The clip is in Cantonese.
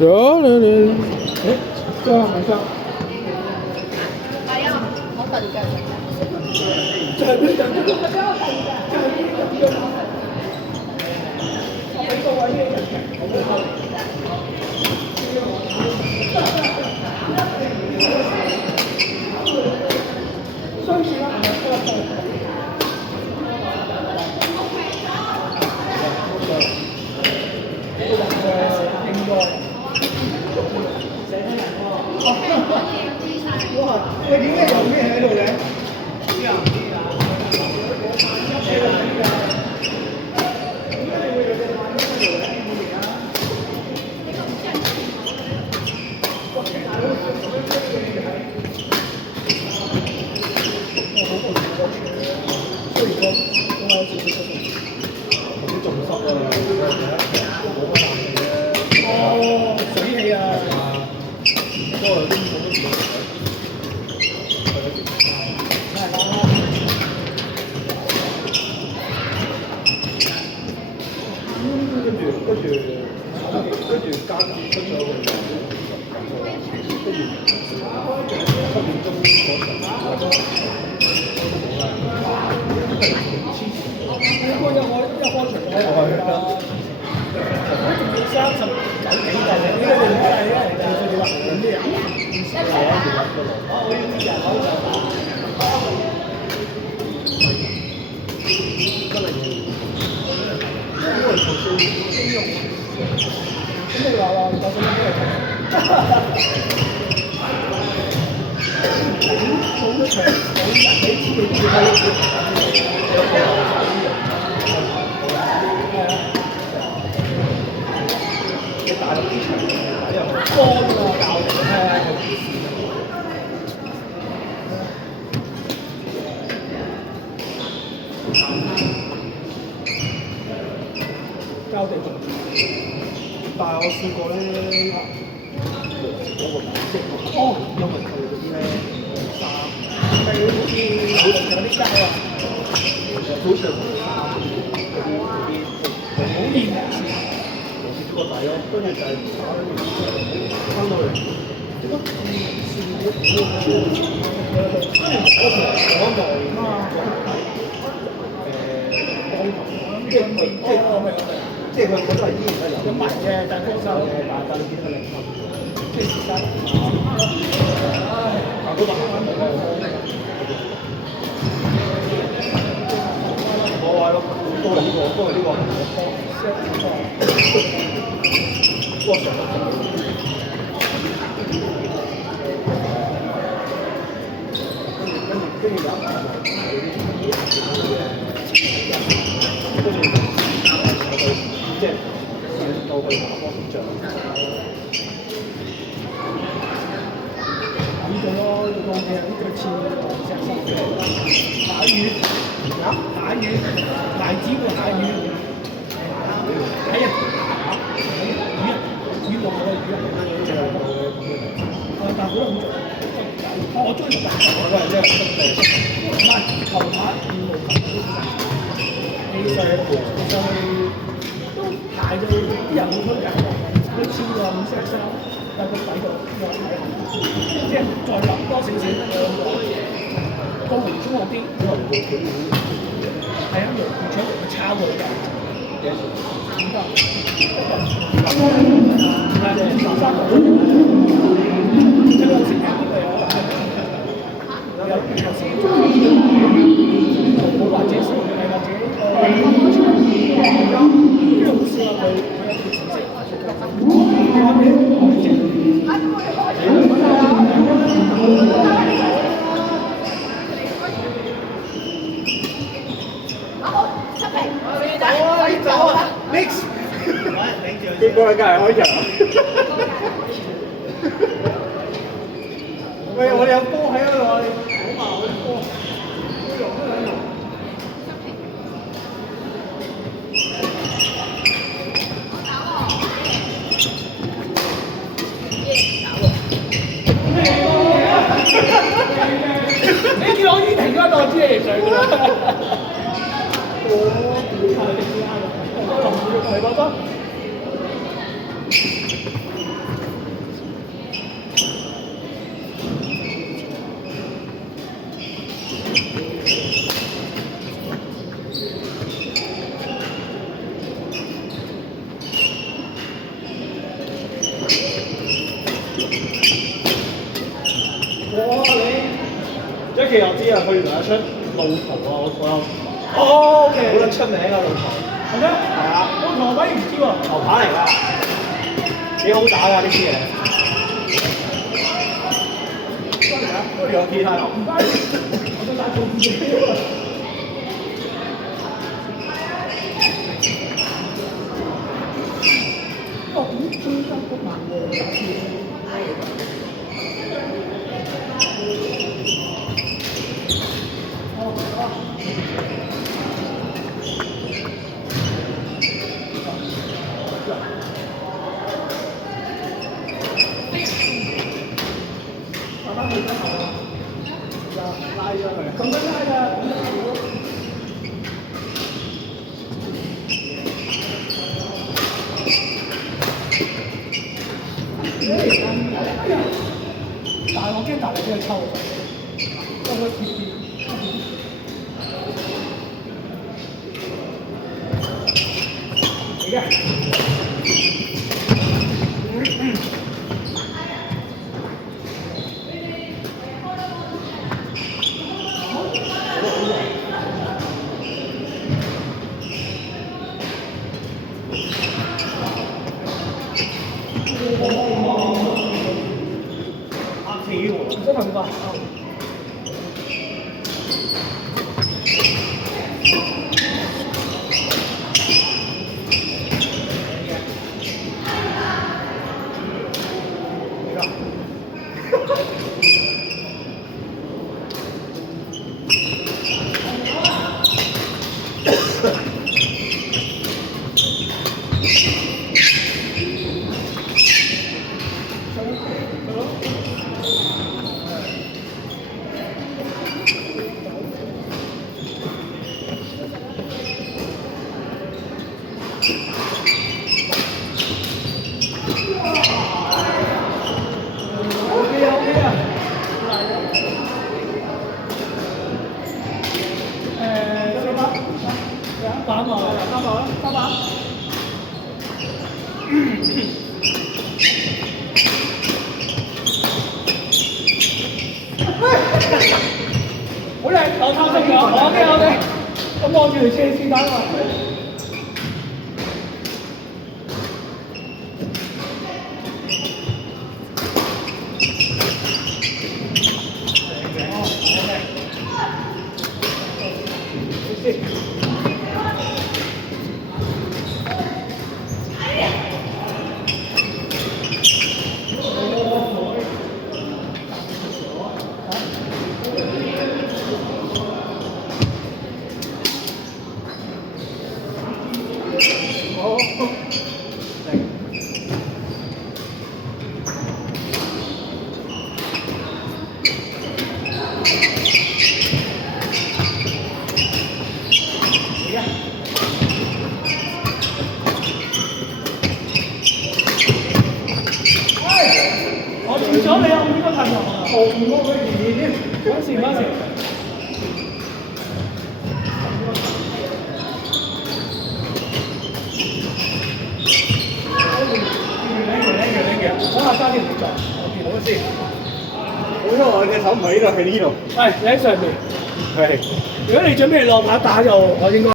有了了，哎，这样好像。我等緊。就係佢等咗個，就係呢個喺個位嘅人。相處啦，應該。哇！喂，點解有咩喺度嘅？哦，水氣啊！跟住間接出咗去，跟住7點鐘應該一開場我仲要39幾㗎，呢個你睇啊，你話點咩啊？我要啲人口上。咁你話就算咩冇得場，冇人俾自己做你大陸啲場又乾啊，教交地但係我試過咧，嗰個顏色哦，因為佢嗰啲咧衫係好似有啲膠啊，好似嗰啲好黏嘅，我試咗個底咯，跟住就係翻到嚟，點解試咗我內即係佢覺得係依然係有埋嘅，但係高手嘅，但係你見到佢零分，即係時間啊！嗰個行翻冇我話咯，都係呢個，都係呢個。哇！跟住有一排即係上到去打波場，咁咗咯，用嘅呢個似石頭嘅打魚，打魚，大子個打魚，係啊，魚落去魚啊，但係好多好做，我中意打我嗰陣真係唔係球拍羽毛球你上去。排到啲人好出嘅，佢超過5cm，但係個底度冇睇下，即係再落多少少個門中落啲，係啊，而且佢抄佢㗎，唔得，係13個，即係好成日都係有時冇或者係或者跟住好笑啊！佢有條紫色，走啊 ！Mix， 結果係隔離開場。喂，我哋有波喺嗰度啊！你好麻煩啲波，都用都喺度。你見我已經停咗一個支嚟上㗎啦。你覺得？記我知啊，佢原來有出路途啊，我有哦好，OK，撚出名啊路途。係咩？係啊，我反而唔知喎。牛扒嚟㗎，幾好打㗎呢啲嘢。真係啊！都有其他牛。唔關事，我想打做自己喎。哦，咁中間嗰晚喎。慢慢去得好啊！拉咗佢，咁樣拉㗎。但係我驚大力俾佢抽啊！我個貼貼。嚟嘅。真係唔得。好靚，我偷食咗，OK，咁望住條車先打嘛。我預咗你有呢個題目啊！毫無嘅疑義添，嗰時。講下揸啲唔做，我見到先。好彩我隻手唔喺呢度，喺呢度。係，你喺上面。係。如果你準備落馬打就我應該。